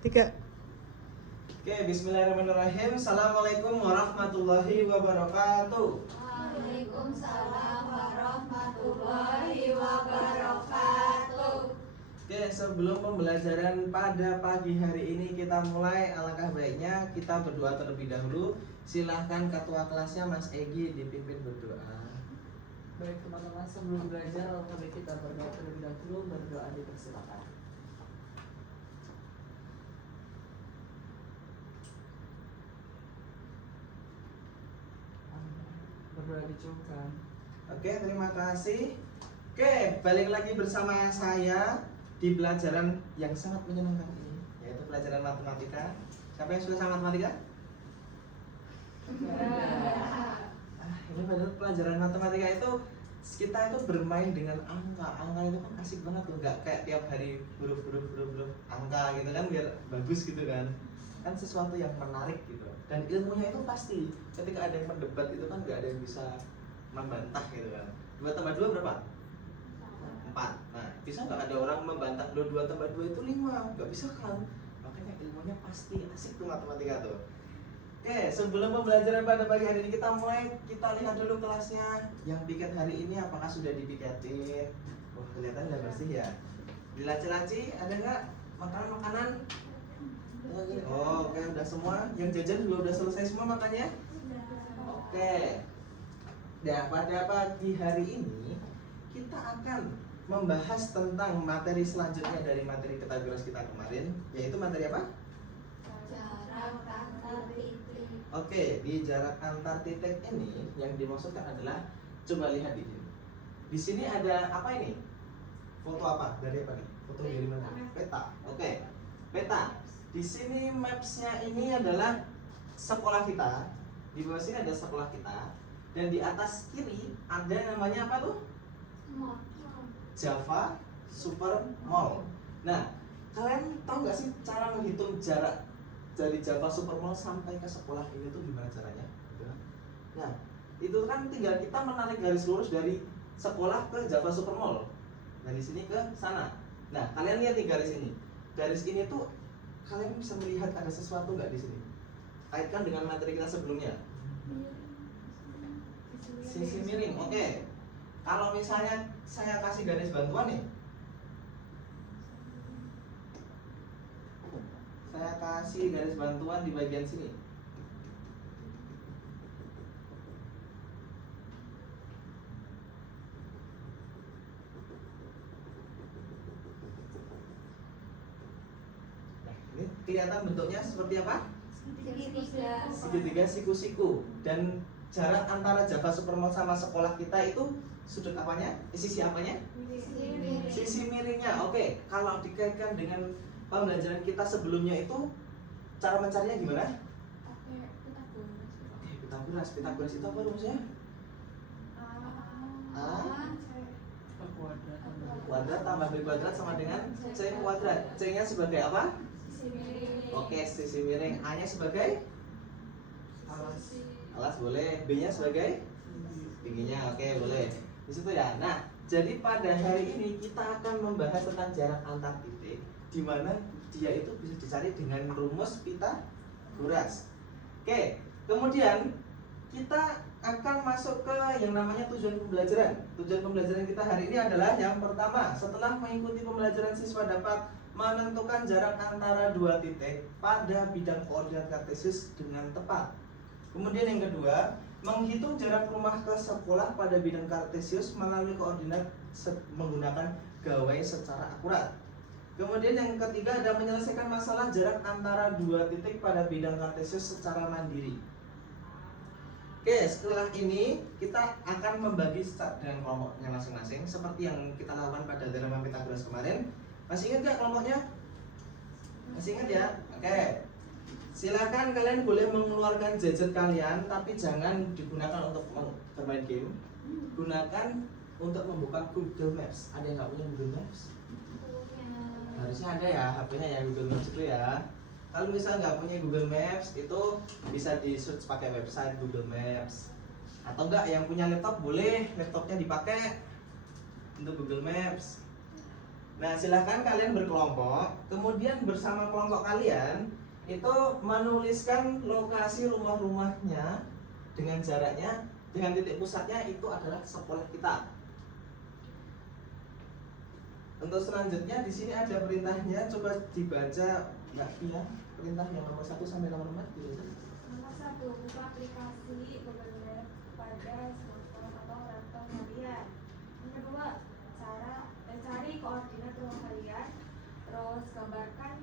Tiga. Oke, bismillahirrahmanirrahim. Assalamualaikum warahmatullahi wabarakatuh. Waalaikumsalam warahmatullahi wabarakatuh. Oke, sebelum pembelajaran pada pagi hari ini kita mulai, alangkah baiknya kita berdoa terlebih dahulu. Silahkan ketua kelasnya Mas Egi dipimpin berdoa. Baik teman-teman, sebelum belajar alangkah baik kita berdoa terlebih dahulu. Berdoa dipersilakan. Berdoa dicukupkan. Oke, terima kasih. Oke, balik lagi bersama saya di pelajaran yang sangat menyenangkan ini, yaitu pelajaran matematika. Siapa yang suka sama matematika? Ini padahal pelajaran matematika itu kita itu bermain dengan angka. Angka itu kan asik banget loh, nggak kayak tiap hari huruf angka gitu kan, biar bagus gitu kan. Kan sesuatu yang menarik gitu. Dan ilmunya itu pasti. Ketika ada yang mendebat itu kan nggak ada yang bisa membantah gitu kan. 2 tambah 2 berapa? 4. Nah, bisa nggak ada orang membantah 2 tambah 2 itu 5? Nggak bisa kan? Makanya ilmunya pasti asik tuh matematika tuh. Oke, sebelum pembelajaran pada pagi hari ini kita mulai, kita lihat dulu kelasnya. Yang piket hari ini apakah sudah dipiketin? Wah, kelihatan udah bersih ya. Dilaci-laci, ada nggak makanan-makanan? Oh, oke, udah semua. Yang jajan juga udah selesai semua makannya? Oke. Nah, pada pagi hari ini kita akan membahas tentang materi selanjutnya dari materi Pythagoras kita kemarin, yaitu materi apa? Jarak antar titik. Oke, di jarak antar titik ini yang dimaksudkan adalah, coba lihat di sini. Di sini ada apa ini? Foto apa? Dari apa nih? Foto dari mana? Peta. Oke, peta. Di sini mapsnya ini adalah sekolah kita. Di bawah sini ada sekolah kita. Dan di atas kiri ada namanya apa tuh? Java Super Mall. Nah, kalian tahu nggak sih cara menghitung jarak dari Java Super Mall sampai ke sekolah ini tuh gimana caranya? Nah, itu kan tinggal kita menarik garis lurus dari sekolah ke Java Super Mall. Dari sini ke sana. Nah, kalian lihat nih garis ini. Garis ini tuh kalian bisa melihat ada sesuatu nggak di sini? Kaitkan dengan materi kita sebelumnya. Sisi miring, oke. Kalau misalnya saya kasih garis bantuan nih, saya kasih garis bantuan di bagian sini. Nah, ini kelihatan bentuknya seperti apa? Segitiga siku-siku. Dan jarak antara Java Super Mall sama sekolah kita itu sudut apanya? Sisi apanya? Sisi miringnya. Oke, kalau dikaitkan dengan pembelajaran kita sebelumnya itu cara mencarinya gimana? Pythagoras itu apa rumusnya? Kuadrat tambah B kuadrat sama dengan C kuadrat. C-nya sebagai apa? Oke, sisi miring. A-nya sebagai alas boleh. B-nya sebagai tingginya. Oke, boleh. Di situ ya. Nah, jadi pada hari ini kita akan membahas tentang jarak antar titik, di mana dia itu bisa dicari dengan rumus Pythagoras. Oke, kemudian kita akan masuk ke yang namanya tujuan pembelajaran. Tujuan pembelajaran kita hari ini adalah yang pertama, setelah mengikuti pembelajaran siswa dapat menentukan jarak antara 2 titik pada bidang koordinat kartesius dengan tepat. Kemudian yang kedua, menghitung jarak rumah ke sekolah pada bidang kartesius melalui koordinat menggunakan gawai secara akurat. Kemudian yang ketiga ada menyelesaikan masalah jarak antara 2 titik pada bidang kartesius secara mandiri. Oke, setelah ini kita akan membagi dengan kelompoknya masing-masing seperti yang kita lakukan pada teorema Pythagoras kemarin. Masih ingat gak kelompoknya? Masih ingat ya? Oke. Silakan kalian boleh mengeluarkan gadget kalian, tapi jangan digunakan untuk bermain game. Gunakan untuk membuka Google Maps. Ada yang nggak punya Google Maps? Harusnya ada ya, HP-nya ya Google Maps itu ya. Kalau misalnya nggak punya Google Maps, itu bisa di search pakai website Google Maps. Atau enggak yang punya laptop boleh laptopnya dipakai untuk Google Maps. Nah, silahkan kalian berkelompok, kemudian bersama kelompok kalian itu menuliskan lokasi rumah-rumahnya dengan jaraknya, dengan titik pusatnya itu adalah sekolah kita. Untuk selanjutnya di sini ada perintahnya, coba dibaca Mbak Pia, perintah yang nomor 1 sampai nomor 4 gitu. Nomor 1, buka aplikasi Google Drive pada smartphone atau laptop kalian. Yang kedua, cari koordinat rumah kalian. Terus gambarkan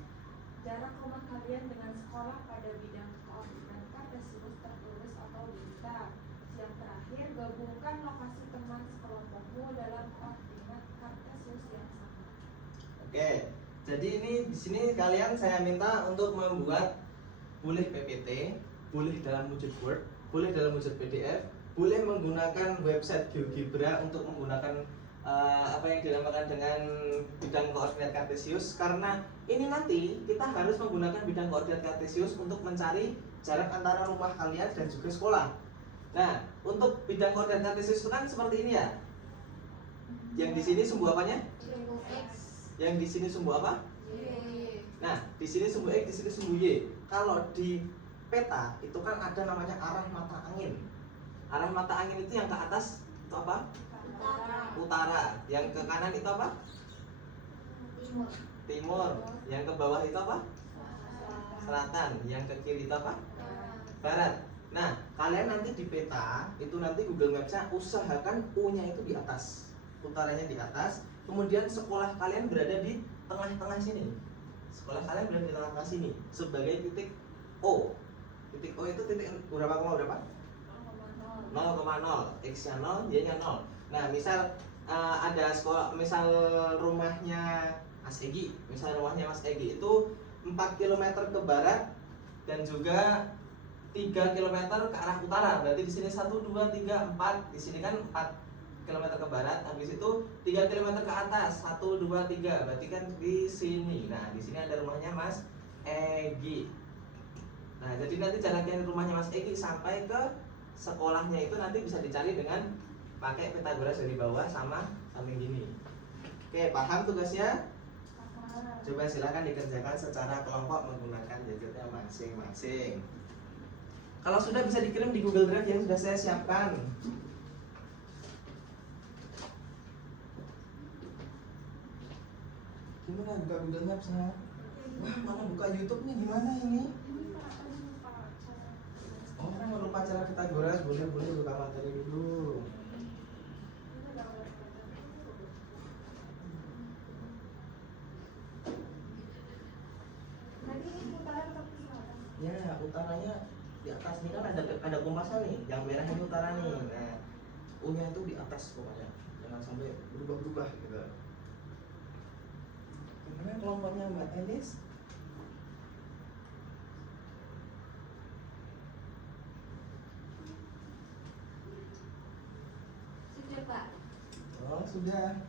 jarak rumah kalian dengan sekolah pada bidang koordinat kartesius tertulis atau bintang. Yang terakhir, gabungkan lokasi teman sekelompokmu dalam koordinat kartesius yang sama. Oke, jadi ini di sini kalian saya minta untuk membuat boleh PPT, boleh dalam wujud Word, boleh dalam wujud PDF, boleh menggunakan website GeoGebra untuk menggunakan apa yang dinamakan dengan bidang koordinat kartesius, karena ini nanti kita harus menggunakan bidang koordinat kartesius untuk mencari jarak antara rumah kalian dan juga sekolah. Nah, untuk bidang koordinat kartesius itu kan seperti ini ya. Yang di sini sumbu apanya? X, Yang di sini sumbu apa? Y. Nah, di sini sumbu X, di sini sumbu Y. Kalau di peta itu kan ada namanya arah mata angin. Arah mata angin itu yang ke atas itu apa? Utara. Utara. Yang ke kanan itu apa? Timur. Timur. Yang ke bawah itu apa? Selatan. Yang ke kiri itu apa? Barat. Nah, kalian nanti di peta itu nanti Google Maps-nya usahakan U-nya itu di atas, utaranya di atas. Kemudian sekolah kalian berada di tengah-tengah sini. Sekolah kalian berada di tengah-tengah sini sebagai titik O. Titik O itu titik berapa koma berapa? 0,0. X-nya 0, Y-nya 0. Nah, misal ada sekolah, misal rumahnya Mas Egi, misal rumahnya Mas Egi itu 4 km ke barat dan juga 3 km ke arah utara. Berarti di sini 1 2 3 4. Di sini kan 4 km ke barat, habis itu 3 km ke atas 1 2 3. Berarti kan di sini. Nah, di sini ada rumahnya Mas Egi. Nah, jadi nanti jaraknya rumahnya Mas Egi sampai ke sekolahnya itu nanti bisa dicari dengan pakai Pythagoras dari bawah sama samping gini. Oke, paham tugasnya? Coba silahkan dikerjakan secara kelompok menggunakan gadgetnya masing-masing. Kalau sudah bisa dikirim di Google Drive yang sudah saya siapkan. Gimana buka Google Maps-nya? Wah, mana buka YouTube-nya gimana ini? Oh, lupa cara Pythagoras, boleh buka materi dulu. Nanti ini putaran ke selatan. Ya, utaranya di atas ini kan ada kompasnya nih, yang merah ini utara nih. Nah, U-nya itu di atas pokoknya, jangan sampai berubah-ubah gitu. Gimana kelompoknya Mbak Elis? Sudah, Pak. Oh, sudah.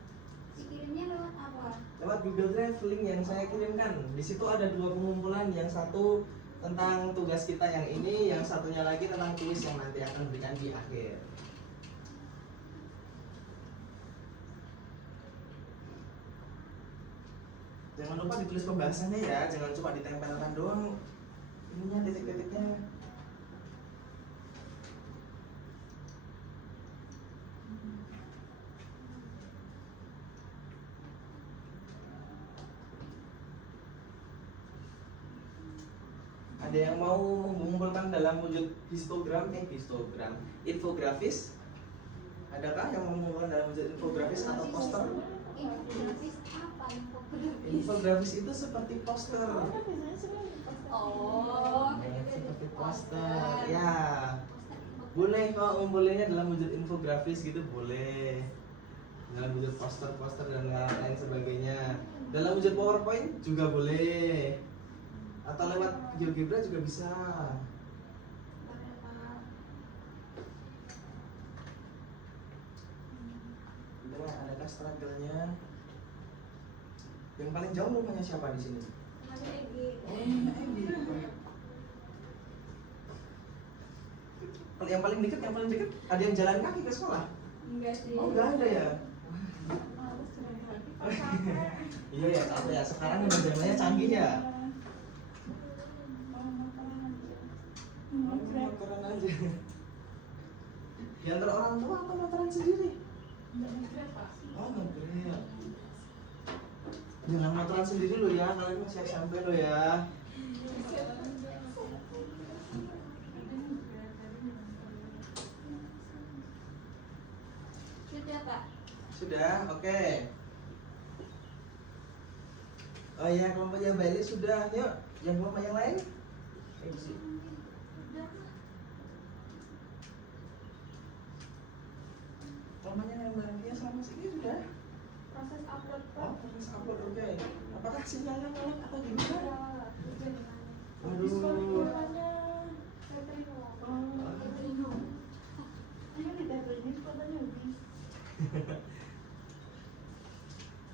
Dikirimnya lewat apa? Lewat Google Drive link yang saya kirimkan. Di situ ada 2 pengumpulan, yang satu tentang tugas kita yang ini, yang satunya lagi tentang kuis yang nanti akan diberikan di akhir. Jangan lupa ditulis pembahasannya ya, jangan cuma ditempelkan doang ininya, titik-titiknya. Ada yang mau mengumpulkan dalam wujud infografis? Adakah yang mau mengumpulkan dalam wujud infografis atau poster? Infografis apa? Infografis itu seperti poster. Oh, Seperti poster. Ya. Boleh kalau ngumpulinnya dalam wujud infografis gitu, boleh. Dalam wujud poster-poster dan lain sebagainya. Dalam wujud PowerPoint juga boleh. Atau lewat GeoGebra juga bisa. Dengan adakah struggle-nya? Yang paling jauh rumahnya siapa di sini? Egi. Yang paling dekat ada yang jalan kaki ke sekolah? Enggak sih. Oh, enggak ada ya. Iya ya, capek ya. Sekarang udah zamannya canggih ya. Motoran aja. Diantar orang tua atau motoran sendiri? Oh, ngegrab. Jangan motoran sendiri lo ya, kalian masih SMP lo ya. Sudah, Pak. Sudah, oke. Oh iya, kelompoknya Mbak Eli sudah. Yuk, yang kelompok yang lain. Exit. Kelompoknya yang bahagia sama sini sudah. Proses upload, Pak. Oh, proses upload, oke. Apakah sinyalnya ngelek atau gimana? Aduh. Saya terima.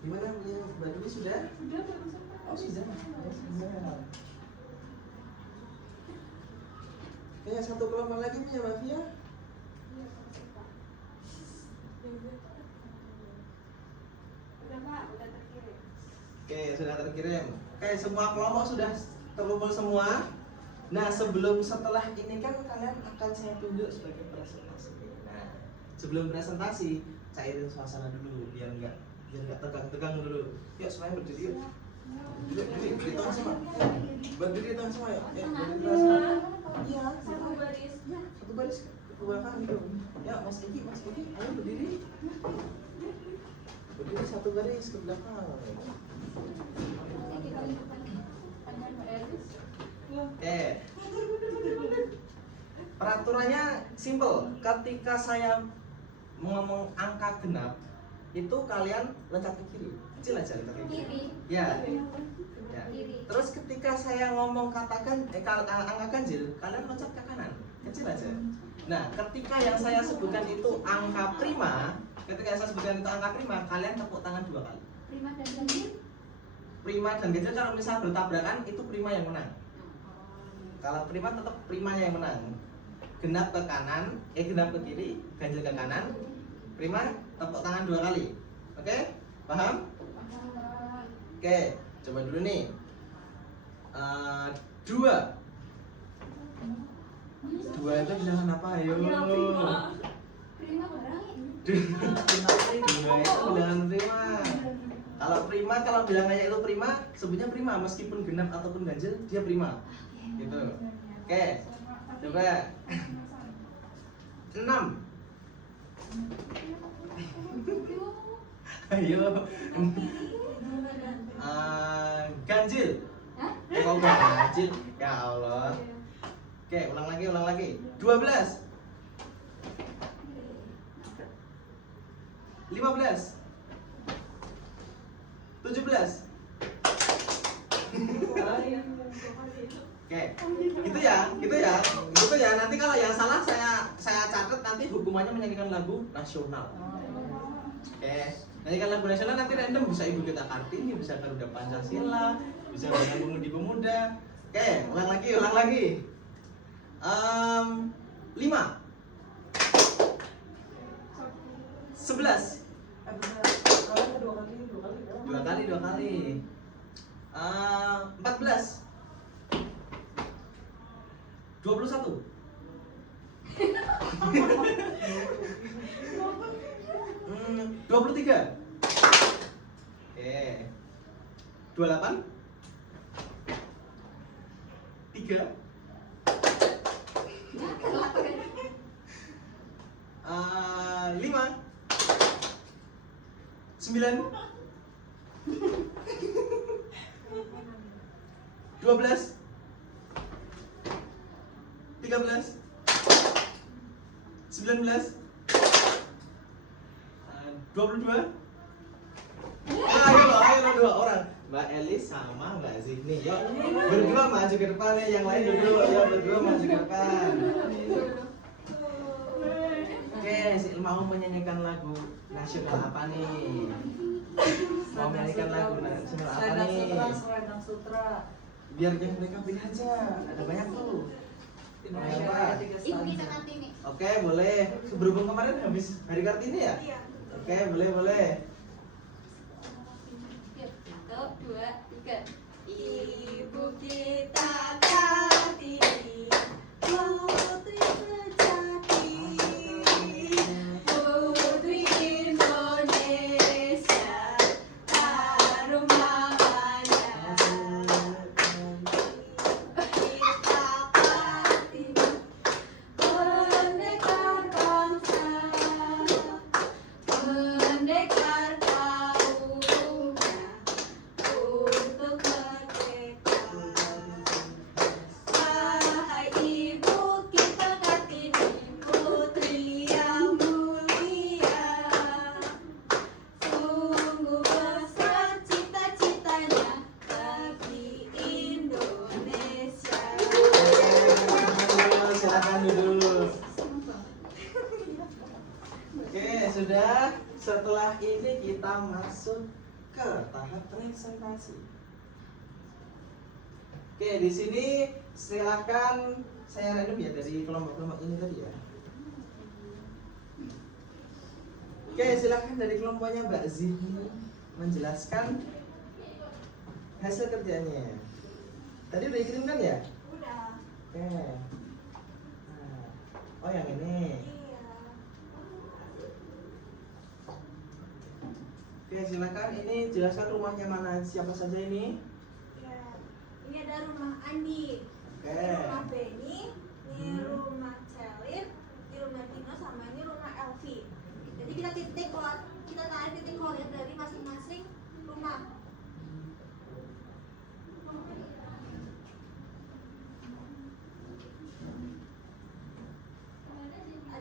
Gimana yang Mbak Dwi sudah? Sudah barusan, Pak. Oh sudah. Ya, sudah. Oke, satu kelompok lagi nih ya Mbak Fia. Iya, proses, Pak. Udah, Pak, udah terkirim. Oke, sudah terkirim. Oke, semua kelompok sudah terkumpul semua. Nah, setelah ini kan kalian akan saya tunjuk sebagai presentasi. Nah, sebelum presentasi, cairin suasana dulu biar nggak tegang-tegang dulu. Yuk, semuanya berdiri yuk. Duduk di tengah semua. Berdiri di tengah semua yuk. Yuk, berdiri di tengah semua. Iya, Satu baris. satu baris ke belakang gitu. Ya, Mas Egi, ayo berdiri. Berdiri satu baris ke belakang. Oke. Peraturannya simple. Ketika saya ngomong angka genap, itu kalian loncat ke kiri. Kecil aja loncat ke kiri. Kiri. Ya. Ya. Kiri. Terus ketika saya ngomong katakan angka ganjil, kalian loncat ke kanan. Kecil aja. Nah, ketika yang saya sebutkan itu angka prima, kalian tepuk tangan 2 kali. Prima dan ganjil. Prima dan ganjil kalau misal bertabrakan itu prima yang menang. Kalau prima tetap primanya yang menang. Genap ke kanan, genap ke kiri, ganjil ke kanan. Prima tepuk tangan 2 kali. Oke? Paham? Oke, coba dulu nih. 2 itu bilangan apa? Ayo. Prima barang. Dua itu bilangan prima. Kalau bilangannya itu prima, sebutnya prima meskipun genap ataupun ganjil dia prima. Gitu. Oke. Coba 6. Ayo. Ganjil. Kok ganjil? Ya Allah. Oke, ulang lagi. 12. 15. 17. Oke, gitu ya. Nanti kalau yang salah saya catat, nanti hukumannya menyanyikan lagu nasional. Oke, nyanyikan lagu nasional nanti random, bisa Ibu Gita Kartini, bisa Garuda Pancasila, bisa Bangsa Pemuda. Oke, ulang lagi. 5. 11. 2 kali. 14. 21. 23. Oke. 28. 3. 5. 9. 12. 13. 19. 22. Ayo lo 2 orang. Mbak Elis sama Mbak Zihni. Yuk, berdua maju ke depan ya, yang lain dulu. Ya, berdua maju ke depan. Oke, mau menyanyikan lagu nasional apa nih? Mau menyanyikan lagu nasional apa nih? Selendang Sutra. Biar yang mereka pilih aja. Ada banyak tuh. Ibu Gita Kartini. Oke, boleh. Berhubung kemarin habis Hari Kartini ya? Iya. Oke, boleh. 2, 3. Ibu kita Kartini, putri sejati, putri Indonesia, harum namanya. Kita Kartini, pendekar bangsa, pendekar kaumnya untuk merdeka. Wahai ibu kita Kartini, putri yang mulia, sungguh besar cita-citanya bagi Indonesia. Silakan duduk. Oke, sudah. Setelah ini kita masuk ke tahap presentasi. Oke, di sini silakan saya random ya dari kelompok-kelompok ini tadi ya. Oke, silakan dari kelompoknya Mbak Zihni menjelaskan hasil kerjanya. Tadi udah dikirimkan ya? Udah. Oke. Nah, oh yang ini. Iya. Oke, silakan ini jelaskan rumahnya mana siapa saja ini. Ya, ini ada rumah Andi, Oke. ini rumah Benny, ini rumah Celin, ini rumah Dino, sama ini rumah Elvi. Jadi kita tarik titik koordinat dari masing-masing rumah.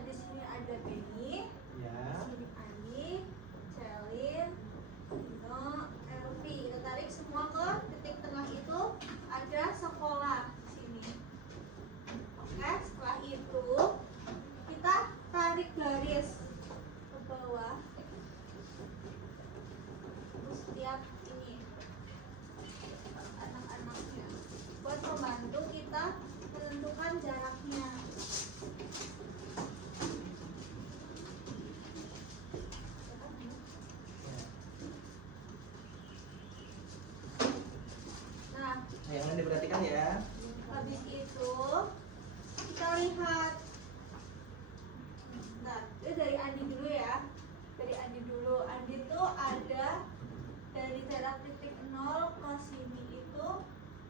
Di sini ada Benny, Ya. di sini Andi, Celin, Dino, Elvi. Kita tarik semua ke titik tengah itu ada sekolah di sini. Oke, setelah itu kita tarik garis ke bawah. Terus setiap ini anak-anaknya buat membantu kita menentukan jaraknya. Nah, Yang lain diperhatikan ya. habis itu kita lihat. Nah, itu dari Andi dulu ya. Dari Andi dulu. Andi itu ada dari jarak titik 0 ke sini itu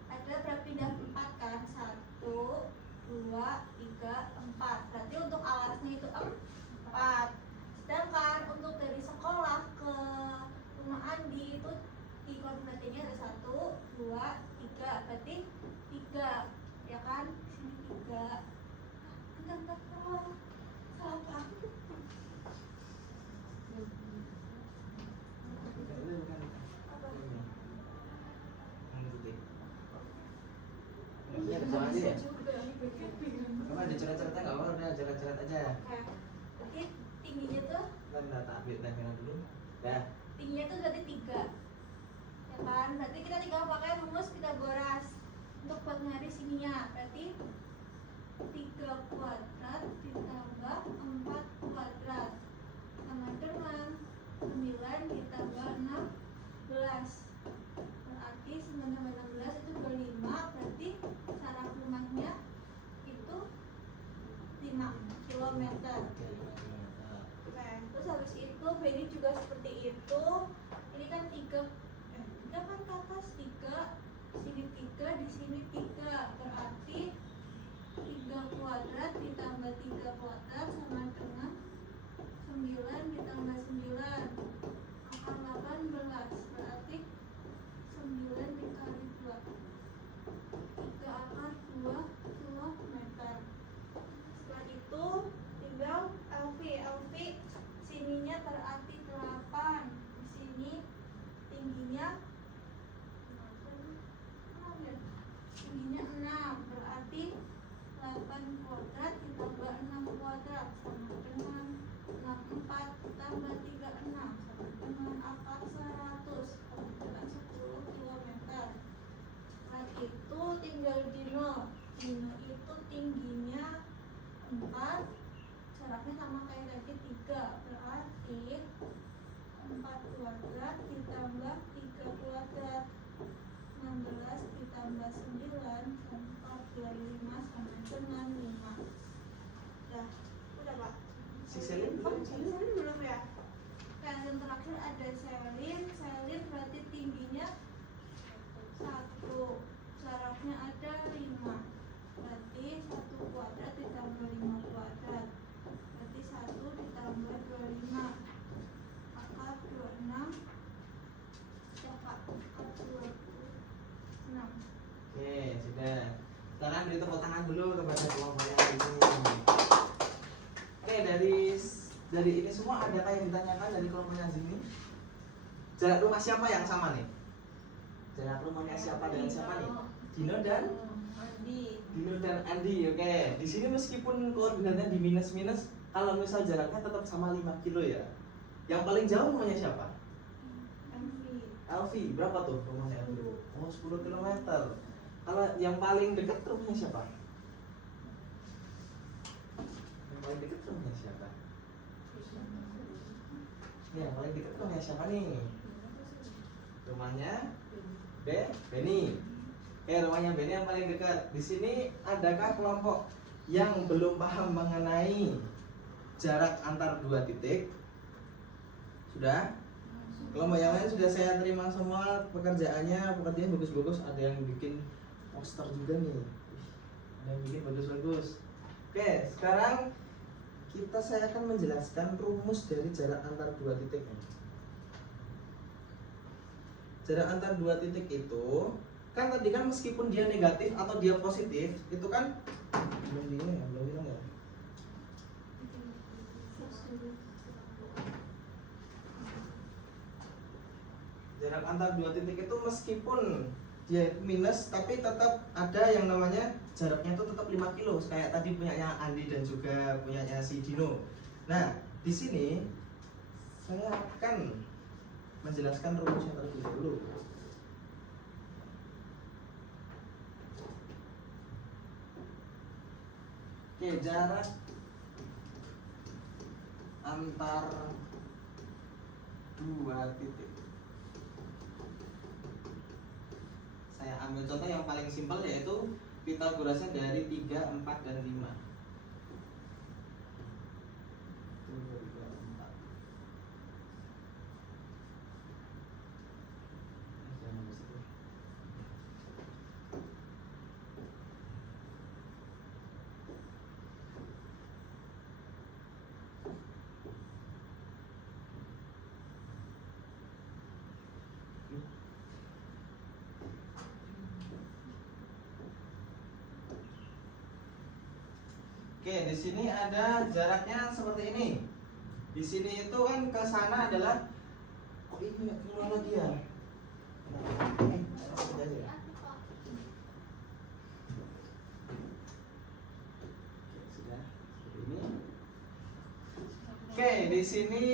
ada berpindah 4 kan? 1, 2, 3, 4. Berarti untuk alasnya itu 4. Sedangkan untuk dari sekolah ke rumah Andi itu di koordinatnya ada 1, 2, 3. Berarti 3, ya kan? Sini 3. Bentar, salah apa? Ini bukan. Apa? Ini. Yang putih. Ini ada sama aja ya? Kamu ada coret-coretnya nggak apa? Udah coret-coret aja. Oke. Berarti tingginya tuh Kita tak ambil tangan dulu. Dah. tingginya tuh berarti 3, ya kan? Berarti kita tinggal pakai rumus Pitagoras untuk buat nyari sininya. Berarti 3 kuadrat ditambah 4 kuadrat sama dengan 9 ditambah 16. Berarti 9 tambah 16 itu 25. Berarti jarak rumahnya itu 5 kilometer. Nah, terus habis itu Benny juga seperti itu. Ini kan 3 kan ke atas 3, sini 3, di sini 3. Berarti 3 kuadrat ditambah 3 kuadrat sama dengan 9 ditambah 9 akan 18. Berarti 9 dikali 2, 3 akan 2 kilometer. Setelah itu tinggal Elvi sininya berarti 8, di sini tingginya 6, berarti 8 kuadrat ditambah 6 kuadrat sama dengan 64 tambah 36 sama dengan akar 100 sama dengan 10 kilometer. Setelah itu tinggal Dino itu tingginya 4, jaraknya sama kayak tadi 3, berarti 4 kuadrat ditambah 3 kuadrat 16 ditambah 9 pangkat dari 5 sama dengan 5. Udah Pak? Siselin Oh, belum? siselin belum ya? Yang terakhir ada selin. Selin berarti tingginya 1, jaraknya ada 5. Berarti 1 kuadrat ditambah 5 kuadrat. Berarti 1 ditambah 25. Akar 26. Akar 26. Oke, sudah. Sekarang beri tepuk tangan dulu kepada kelompoknya ini. Oke, dari ini semua adakah yang ditanyakan dari kelompoknya sini? Jarak rumah siapa yang sama nih? Jarak rumahnya siapa dengan siapa nih? Dino dan Andi. Oke, di sini meskipun koordinatnya di minus-minus, kalau misal jaraknya tetap sama 5 kilo ya. Yang paling jauh rumahnya siapa? Elvi. Berapa tuh rumahnya Elvi? Oh, 10 km. Kalau yang paling dekat rumahnya siapa? Yang paling dekat rumahnya siapa? Yang paling dekat rumahnya siapa nih? Rumahnya Benny. Rumahnya Benny yang paling dekat. Di sini adakah kelompok yang belum paham mengenai jarak antar dua titik? Sudah? Kelompok yang lain sudah saya terima semua pekerjaannya bagus-bagus. Ada yang bikin poster juga nih. Ada yang bikin bagus-bagus. Oke, sekarang saya akan menjelaskan rumus dari jarak antar dua titik. Jarak antar dua titik itu kan tadi kan meskipun dia negatif atau dia positif itu kan belum hilang ya. Jarak antar dua titik itu meskipun dia minus tapi tetap ada yang namanya jaraknya itu tetap 5 kilo kayak tadi punyanya Andi dan juga punyanya si Dino. Nah, di sini saya akan menjelaskan rumusnya terlebih dahulu. Oke, jarak antar dua titik. Saya ambil contoh yang paling simpel yaitu Pitagorasnya dari 3, 4, dan 5. Oke, di sini ada jaraknya seperti ini. Di sini itu kan ke sana adalah ini keluar lagi ya. Sudah seperti ini. Oke, di sini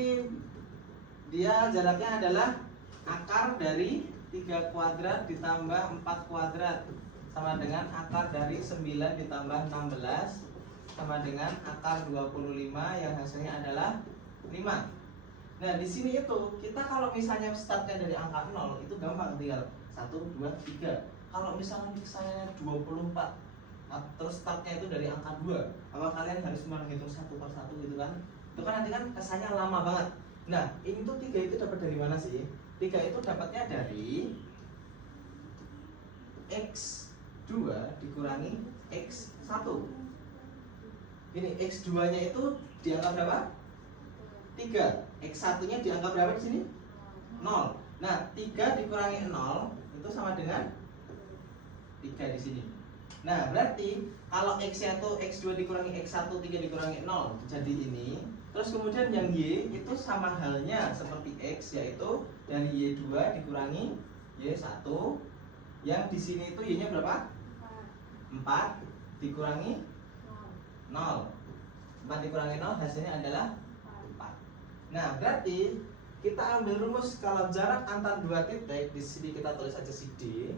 dia jaraknya adalah akar dari 3 kuadrat ditambah 4 kuadrat sama dengan akar dari 9 ditambah 16 sama dengan akar 25 yang hasilnya adalah 5. Nah, di sini itu kita kalau misalnya startnya dari angka 0 itu gampang, tinggal 1, 2, 3. Kalau misalnya misalnya 24 terus startnya itu dari angka 2, apa kalian harus menghitung satu per satu gitu kan? Itu kan nanti kan kesannya lama banget. Nah, ini tuh 3 itu dapat dari mana sih? 3 itu dapatnya dari X2 dikurangi X1. Ini X2 nya itu dianggap berapa? 3. X1 nya dianggap berapa di sini? 0. Nah, 3 dikurangi 0 itu sama dengan 3 di sini. Nah, berarti kalau X nya itu X2 dikurangi X1, 3 dikurangi 0 jadi ini. Terus kemudian yang Y itu sama halnya seperti X, yaitu dari Y2 dikurangi Y1. Yang di sini itu Y nya berapa? 4 dikurangi 0. 4 dikurangi 0 hasilnya adalah 4. Nah, berarti kita ambil rumus kalau jarak antar dua titik, di sini kita tulis aja si D,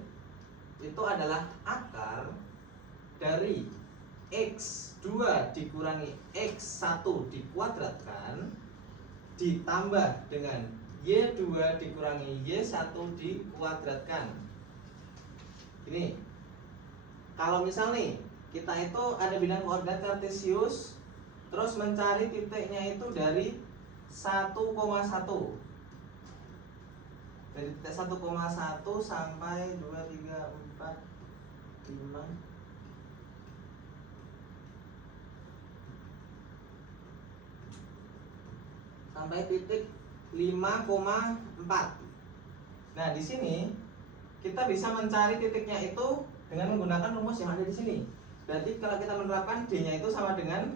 itu adalah akar dari X2 dikurangi X1 dikuadratkan ditambah dengan Y2 dikurangi Y1 dikuadratkan. Gini, kalau misal nih kita itu ada bidang koordinat kartesius, terus mencari titiknya itu dari 1,1, dari titik 1,1 sampai 2, 3, 4, 5 sampai titik 5,4. Nah, di sini kita bisa mencari titiknya itu dengan menggunakan rumus yang ada di sini. Berarti kalau kita menerapkan D-nya itu sama dengan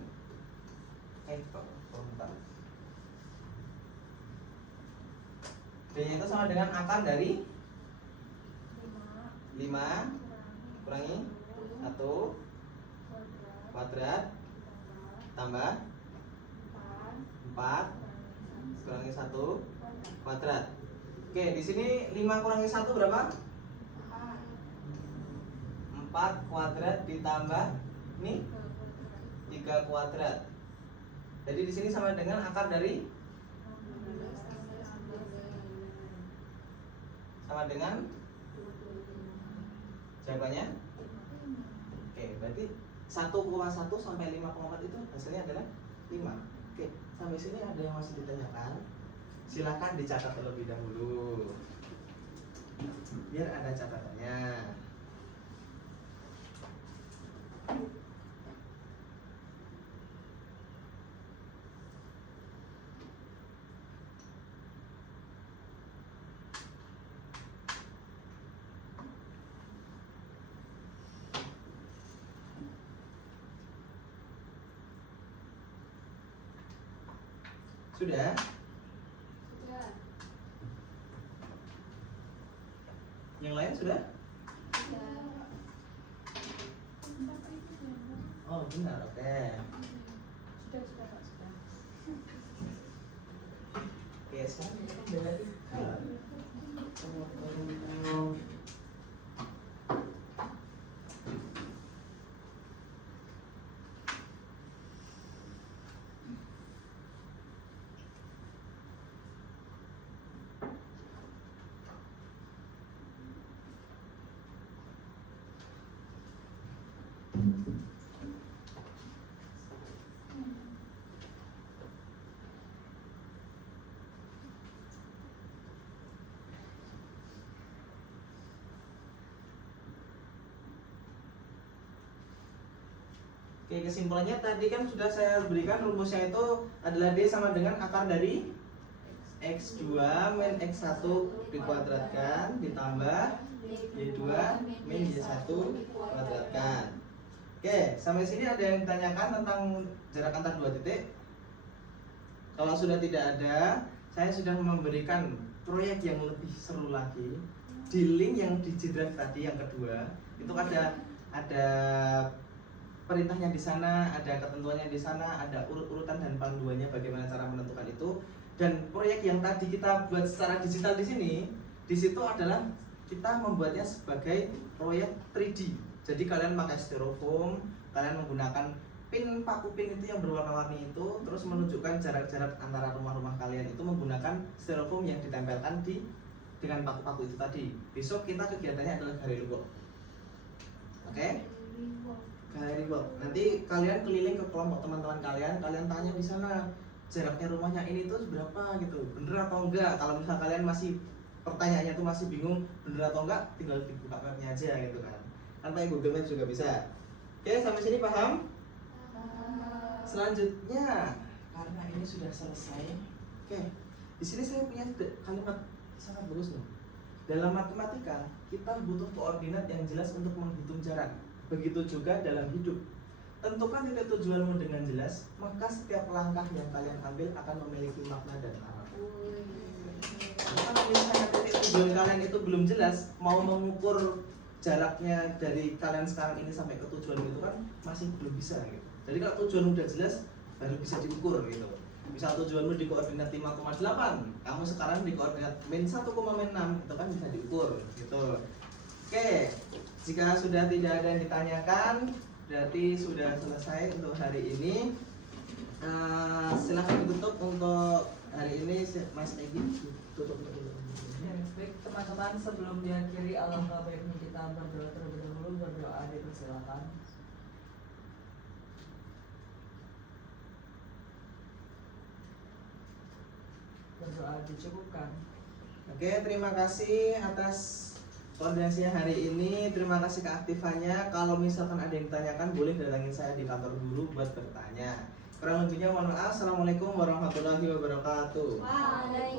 D-nya itu sama dengan akar dari 5 kurangi 1 kuadrat tambah 4 kurangi 1 kuadrat. Oke, di sini 5 kurangi 1 berapa? 4 kuadrat ditambah ini 3 kuadrat. Jadi di sini sama dengan akar dari sama dengan jawabannya. Oke, berarti 1,1 sampai 5,4 itu hasilnya adalah 5. Oke, sampai sini ada yang masih ditanyakan? Silakan dicatat terlebih dahulu. Biar ada catatannya. Sudah? Sudah. Yang lain sudah? Sudah. Oh, benar. Oke. Sudah Pak, sudah. Oke, sekarang kita berarti Oke, kesimpulannya tadi kan sudah saya berikan rumusnya itu adalah D sama dengan akar dari X2 min X1 dikuadratkan ditambah Y2 min Y1 kuadratkan. Oke, sampai sini ada yang ditanyakan tentang jarak antar dua titik? Kalau sudah tidak ada, saya sudah memberikan proyek yang lebih seru lagi di link yang di G-Drive tadi yang kedua. Itu ada perintahnya di sana, ada ketentuannya di sana, ada urut-urutan dan panduannya bagaimana cara menentukan itu. Dan proyek yang tadi kita buat secara digital di sini, di situ adalah kita membuatnya sebagai proyek 3D. Jadi kalian pakai styrofoam, kalian menggunakan paku pin itu yang berwarna-warni itu, terus menunjukkan jarak-jarak antara rumah-rumah kalian itu menggunakan styrofoam yang ditempelkan dengan paku-paku itu tadi. Besok kita kegiatannya adalah gallery walk. Oke? Gallery walk. Nanti kalian keliling ke kelompok teman-teman kalian tanya di sana jaraknya rumahnya ini tuh berapa gitu, bener atau enggak. Kalau misal kalian masih pertanyaannya tuh masih bingung bener atau enggak, tinggal dibuka mapnya aja gitu kan. Kan pakai Google Maps juga bisa. Oke, sampai sini paham? Selanjutnya, karena ini sudah selesai. Oke, di sini saya punya kalimat sangat bagus nih. Dalam matematika, kita butuh koordinat yang jelas untuk menghitung jarak. Begitu juga dalam hidup. Tentukan titik tujuanmu dengan jelas, maka setiap langkah yang kalian ambil akan memiliki makna dan arah. Kalau misalnya titik tujuan kalian itu belum jelas, mau mengukur jaraknya dari kalian sekarang ini sampai ke tujuan itu kan masih belum bisa gitu. Jadi kalau tujuanmu udah jelas, baru bisa diukur gitu. Misal tujuanmu di koordinat 5,8, kamu sekarang di koordinat min 1,6, itu kan bisa diukur gitu. Oke, jika sudah tidak ada yang ditanyakan, berarti sudah selesai untuk hari ini. Silahkan ditutup untuk hari ini, Mas Egi tutup dulu. Ya, baik teman-teman, sebelum diakhiri alangkah baiknya kita berdoa terlebih dahulu. Berdoa dipersilakan. Berdoa dicukupkan. Oke, terima kasih atas koordinasinya hari ini. Terima kasih keaktifannya. Kalau misalkan ada yang ditanyakan, boleh datangin saya di kantor guru buat bertanya. Kurang lebihnya mohon maaf. Assalamualaikum warahmatullahi wabarakatuh. Waalaikumsalam.